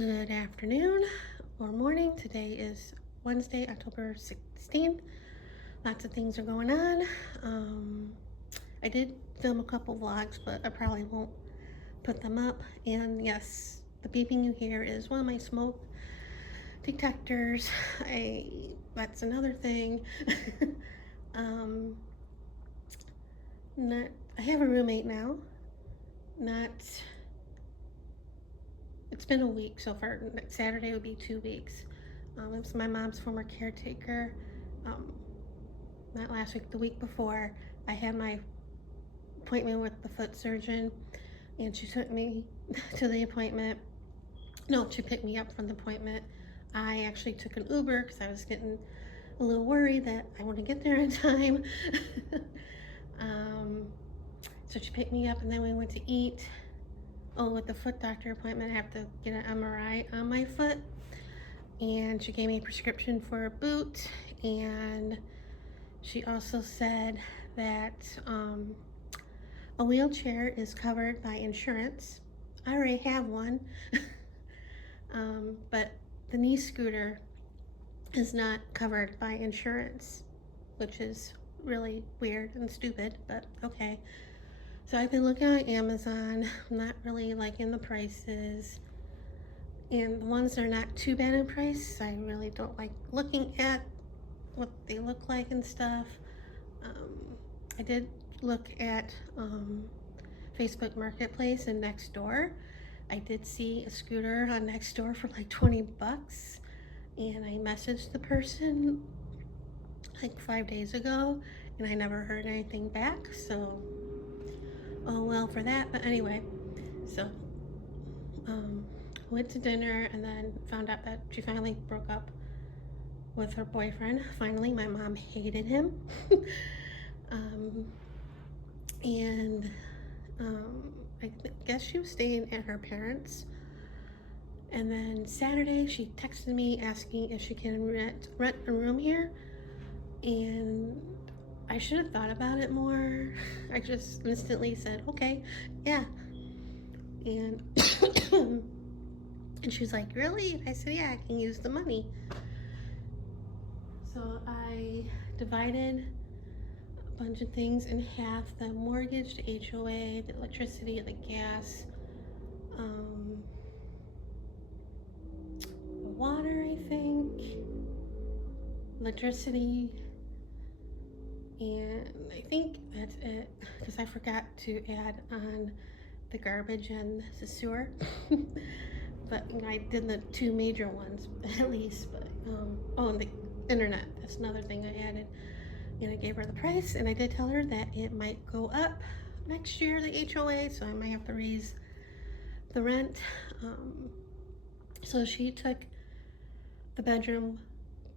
Good afternoon or morning. Today is Wednesday, October 16th. Lots of things are going on. I did film a couple vlogs, but I probably won't put them up. And yes, the beeping you hear is one of my smoke detectors. That's another thing. um, I have a roommate now. It's been a week so far. Next Saturday would be 2 weeks. It was my mom's former caretaker. Um, Not last week, the week before, I had my appointment with the foot surgeon, and she took me to the appointment. No, she picked me up from the appointment. I actually took an Uber because I was getting a little worried that I wouldn't get there in time. um, so she picked me up, and then we went to eat. Oh, with the foot doctor appointment, I have to get an MRI on my foot. And she gave me a prescription for a boot, and she also said that a wheelchair is covered by insurance. I already have one, but the knee scooter is not covered by insurance, which is really weird and stupid, but okay. So I've been looking on Amazon. I'm not really liking the prices, and the ones that are not too bad in price, I really don't like looking at what they look like and stuff. I did look at Facebook Marketplace and Nextdoor. I did see a scooter on Nextdoor for like 20 bucks, and I messaged the person like 5 days ago, and I never heard anything back, so oh well for that. But anyway, so went to dinner and then found out that she finally broke up with her boyfriend. Finally, my mom hated him. and I guess she was staying at her parents'. And then Saturday, she texted me asking if she can rent a room here. And I should have thought about it more. I just instantly said, okay, yeah. And and she's like, really? I said, yeah, I can use the money. So I divided a bunch of things in half: the mortgage, the HOA, the electricity, the gas, the water, I think, electricity, and I think that's it, because I forgot to add on the garbage and the sewer. But I did the two major ones at least. But oh, and the internet, that's another thing I added. And I gave her the price, and I did tell her that it might go up next year, the HOA, so I might have to raise the rent. So she took the bedroom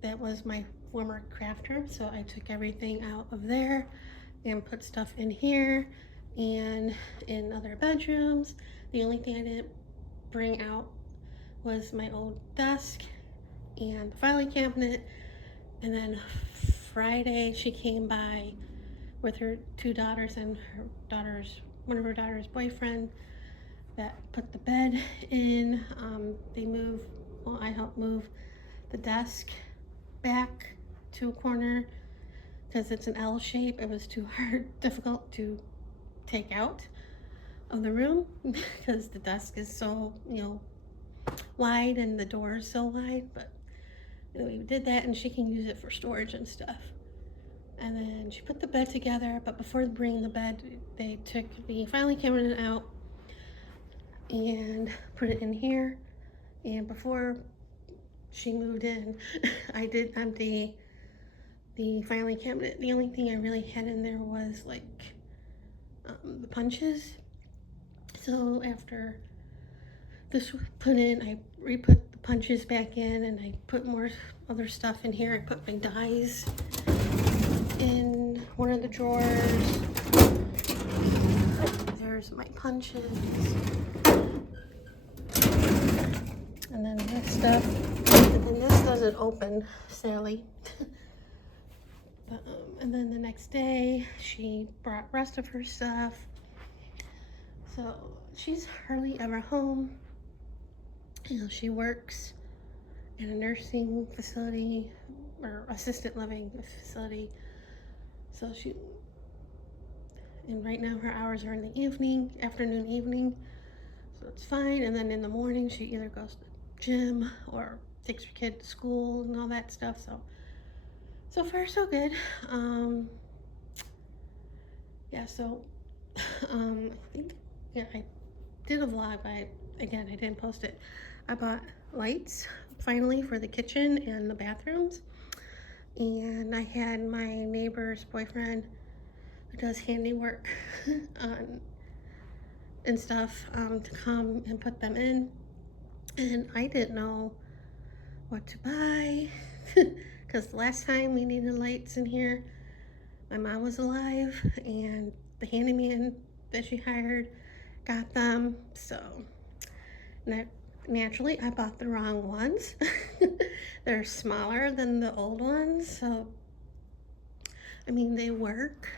that was my former craft room, so I took everything out of there and put stuff in here and in other bedrooms. The only thing I didn't bring out was my old desk and the filing cabinet. And then Friday she came by with her two daughters and one of her daughter's boyfriend that put the bed in. I helped move the desk back to a corner because it's an L shape. It was too difficult to take out of the room because the desk is so, wide and the door is so wide. But we did that, and she can use it for storage and stuff. And then she put the bed together, but before bringing the bed, they took the filing cabinet out and put it in here. And before she moved in, I did empty the filing cabinet. The only thing I really had in there was like the punches. So after this was put in, I re-put the punches back in, and I put more other stuff in here. I put my dies in one of the drawers. There's my punches. And then this stuff. And then this doesn't open, sadly. And then the next day, she brought rest of her stuff. So she's hardly ever home. You know, she works in a nursing facility or assisted living facility. So and right now her hours are in the evening, afternoon, evening. So it's fine. And then in the morning, she either goes to the gym or takes her kid to school and all that stuff. So far so good. Yeah, so I think, yeah, I did a vlog, but again, I didn't post it. I bought lights finally for the kitchen and the bathrooms. And I had my neighbor's boyfriend who does handiwork and stuff to come and put them in. And I didn't know what to buy because the last time we needed lights in here, my mom was alive and the handyman that she hired got them. So naturally, I bought the wrong ones. They're smaller than the old ones, so I mean, they work,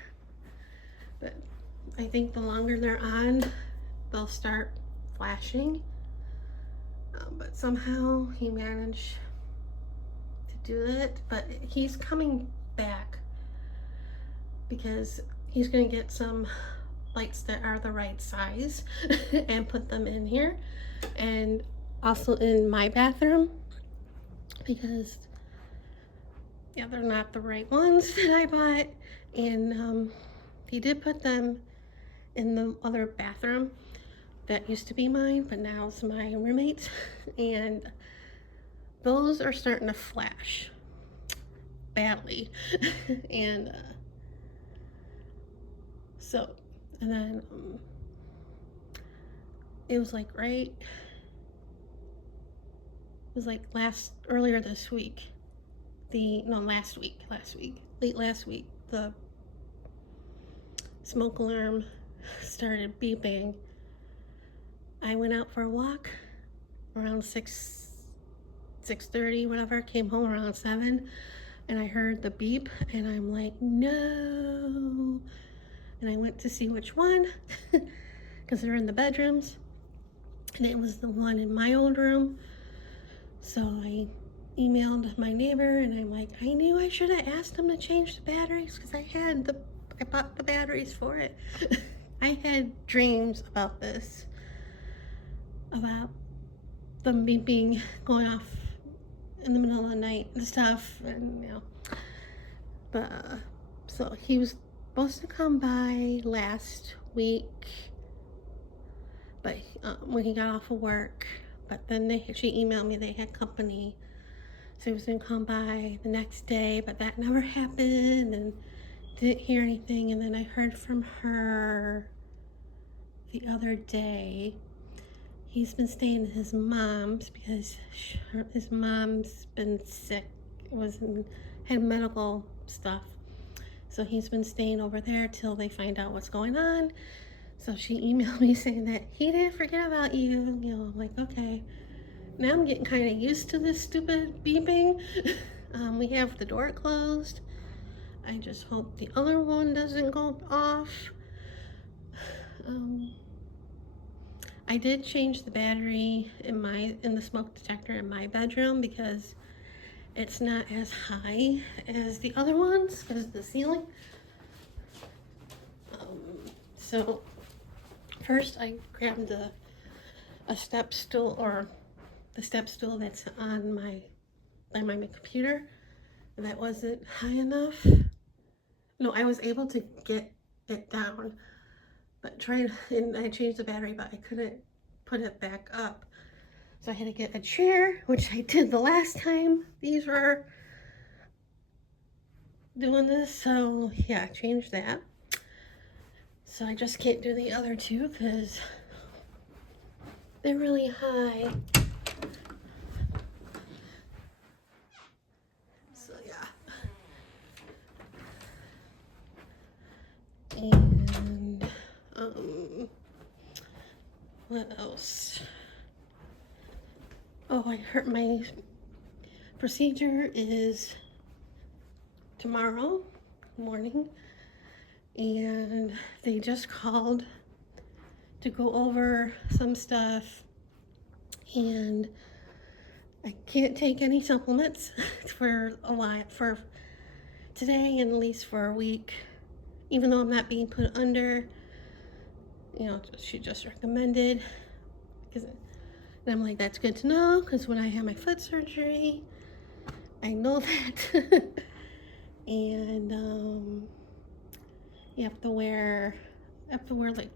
but I think the longer they're on, they'll start flashing. But somehow he managed to do it. But he's coming back because he's going to get some lights that are the right size and put them in here, and also in my bathroom, because yeah, they're not the right ones that I bought. And he did put them in the other bathroom that used to be mine, but now it's my roommate's, and those are starting to flash badly. And and then it was like earlier this week, last week, late last week, the smoke alarm started beeping. I went out for a walk around 6:30, whatever, came home around 7, and I heard the beep, and I'm like, no. And I went to see which one, because they're in the bedrooms, and it was the one in my old room. So I emailed my neighbor, and I'm like, I knew I should have asked them to change the batteries, because I bought the batteries for it. I had dreams about this, about them being going off in the middle of the night and stuff, and you know. But so he was supposed to come by last week, but when he got off of work, but then she emailed me they had company, so he was gonna come by the next day, but that never happened, and didn't hear anything. And then I heard from her the other day. He's been staying at his mom's because his mom's been sick, had medical stuff. So he's been staying over there till they find out what's going on. So she emailed me saying that he didn't forget about you. You know, I'm like, okay. Now I'm getting kind of used to this stupid beeping. We have the door closed. I just hope the other one doesn't go off. I did change the battery in the smoke detector in my bedroom because it's not as high as the other ones because of the ceiling. So first I grabbed a step stool, or the step stool that's on my computer, and that wasn't high enough. No, I was able to get it down, but and I changed the battery, but I couldn't put it back up. So I had to get a chair, which I did the last time these were doing this. So yeah, I changed that. So I just can't do the other two because they're really high. So yeah. And what else? Oh, I heard my procedure is tomorrow morning, and they just called to go over some stuff, and I can't take any supplements for a while, for today and at least for a week, even though I'm not being put under. You know, she just recommended, because, and I'm like, that's good to know, because when I had my foot surgery, I know that. And you have to wear like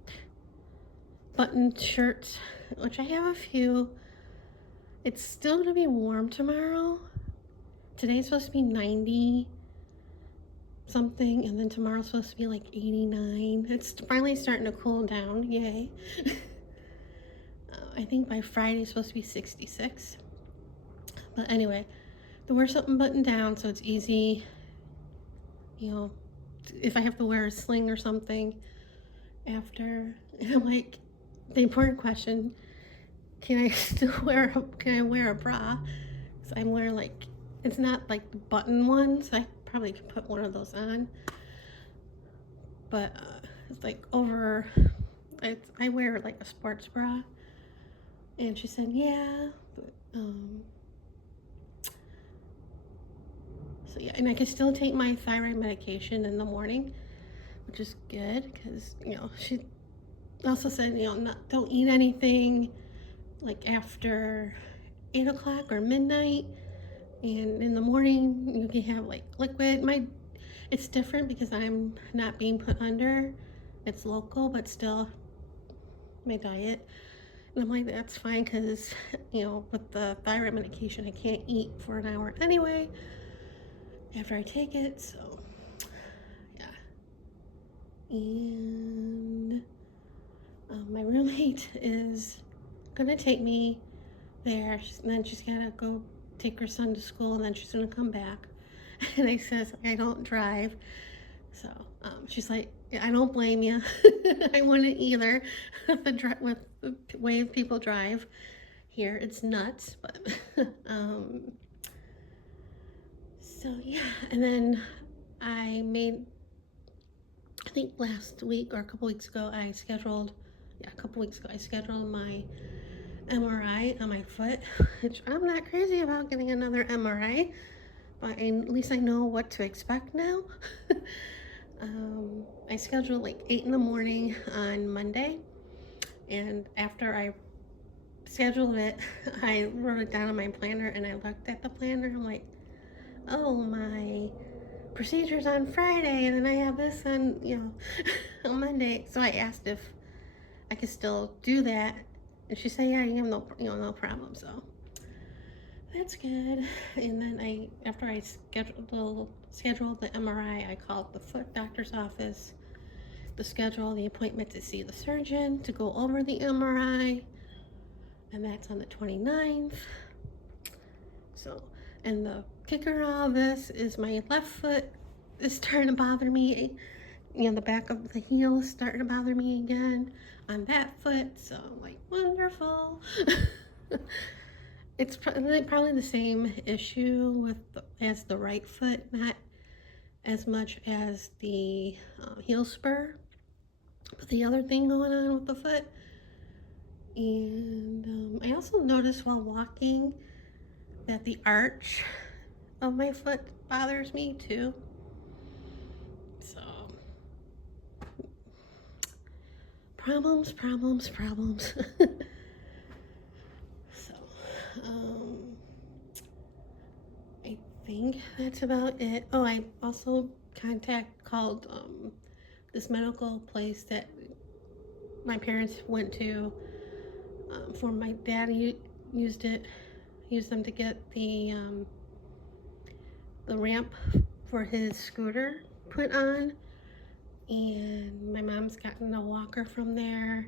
buttoned shirts, which I have a few. It's still gonna be warm tomorrow. Today's supposed to be 90 something, and then tomorrow's supposed to be like 89. It's finally starting to cool down, yay. I think by Friday it's supposed to be 66. But anyway, to wear something buttoned down so it's easy, you know, if I have to wear a sling or something after. And I'm like, the important question, can I wear a bra? Because I'm wearing, like, it's not like the button ones. I probably could put one of those on. But it's like over, I wear like a sports bra. And she said, yeah. But, so yeah, and I can still take my thyroid medication in the morning, which is good, because, you know, she also said, you know, don't eat anything like after 8 o'clock or midnight, and in the morning you can have like liquid. It's different because I'm not being put under, it's local, but still my diet. And I'm like, that's fine, because, you know, with the thyroid medication I can't eat for an hour anyway after I take it. So yeah. And my roommate is gonna take me there, and then she's gonna go take her son to school, and then she's gonna come back. And I says, I don't drive. So she's like, yeah, I don't blame you. I wouldn't either. With the way people drive here, it's nuts. But so yeah, and then I think last week or a couple weeks ago, I scheduled my MRI on my foot, which I'm not crazy about getting another MRI, but at least I know what to expect now. I scheduled like 8 in the morning on Monday, and after I scheduled it, I wrote it down on my planner, and I looked at the planner. I'm like, oh, my procedure's on Friday, and then I have this on, you know, on Monday. So I asked if I could still do that, and she said, yeah, you have no problem. So that's good. And then after I scheduled the MRI, I called the foot doctor's office to schedule the appointment to see the surgeon to go over the MRI, and that's on the 29th. So, and the kicker of all this is my left foot is starting to bother me. You know, the back of the heel is starting to bother me again on that foot. So I'm like, wonderful. It's probably the same issue as the right foot, not as much as the heel spur, but the other thing going on with the foot. And I also noticed while walking that the arch of my foot bothers me too. So problems. So I think that's about it. Oh, I also called this medical place that my parents went to for my dad. Used them to get the ramp for his scooter put on, and my mom's gotten a walker from there,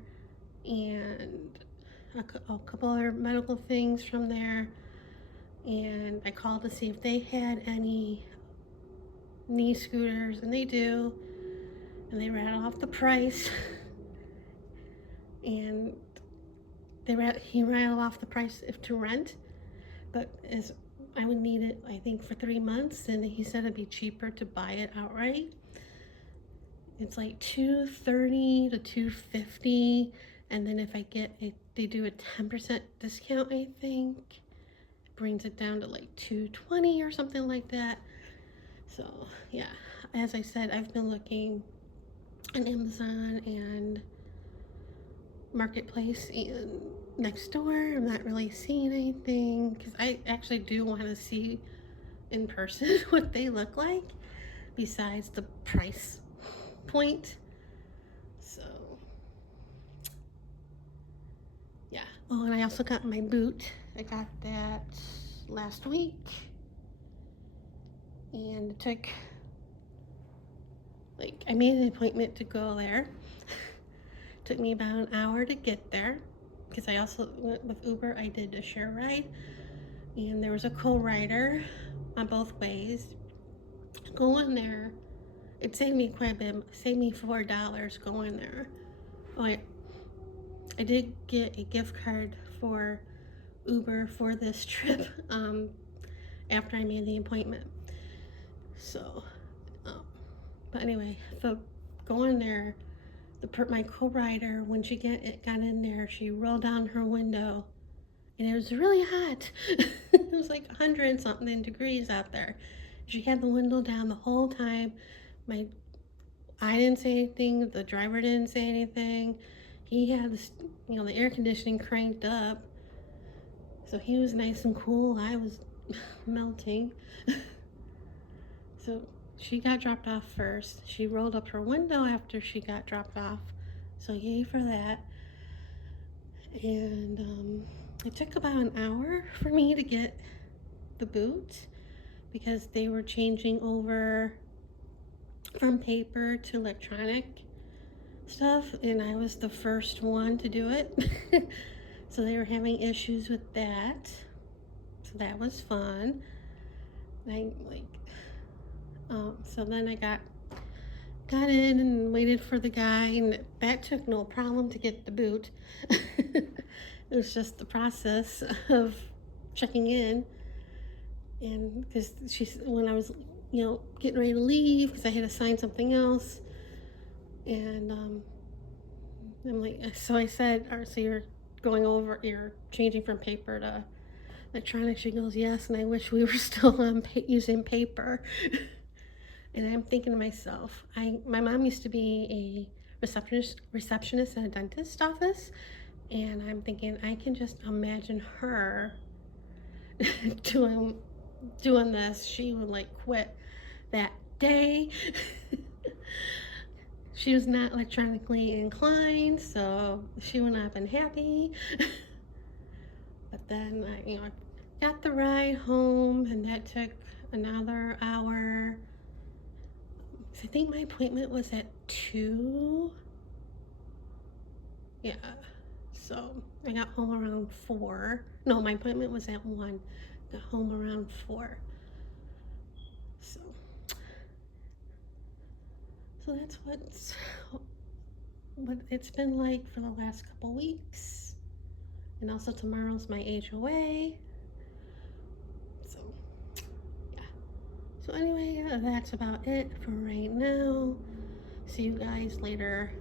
and a couple other medical things from there. And I called to see if they had any knee scooters, and they do, and they rattled off the price. And he rattled off the price to rent, but as I would need it, I think, for 3 months, and he said it'd be cheaper to buy it outright. It's like $230 to $250, and then if I get a they do a 10% discount, I think. Brings it down to like $220 or something like that. So yeah, as I said, I've been looking on Amazon and Marketplace and next door. I'm not really seeing anything because I actually do want to see in person what they look like besides the price point. So yeah. Oh, and I also got my boot. I got that last week, and it took, like, I made an appointment to go there. Took me about an hour to get there because I also went with Uber. I did a share ride, and there was a co-rider on both ways. Going there, it saved me quite a bit. Saved me $4 going there. Oh, I did get a gift card for Uber for this trip after I made the appointment. So, but anyway, so going there, my co-rider, when she got in there, she rolled down her window, and it was really hot. It was like 100 and something degrees out there. She had the window down the whole time. I didn't say anything. The driver didn't say anything. He had the air conditioning cranked up, so he was nice and cool. I was melting. So she got dropped off first. She rolled up her window after she got dropped off, so yay for that. And it took about an hour for me to get the boot because they were changing over from paper to electronic stuff, and I was the first one to do it. So they were having issues with that, so that was fun. So then I got in and waited for the guy, and that took no problem to get the boot. It was just the process of checking in, and because when I was getting ready to leave, because I had to sign something else, and I'm like, so I said, so you're changing from paper to electronic? She goes, yes, and I wish we were still on using paper. And I'm thinking to myself, my mom used to be a receptionist at a dentist office, and I'm thinking I can just imagine her doing this. She would like quit that day. She was not electronically inclined, so she would not have been happy. But then I got the ride home, and that took another hour. I think my appointment was at 2. Yeah, so I got home around 4. No, my appointment was at 1. Got home around 4. So that's what it's been like for the last couple weeks. And also tomorrow's my HOA. So yeah. So anyway, that's about it for right now. See you guys later.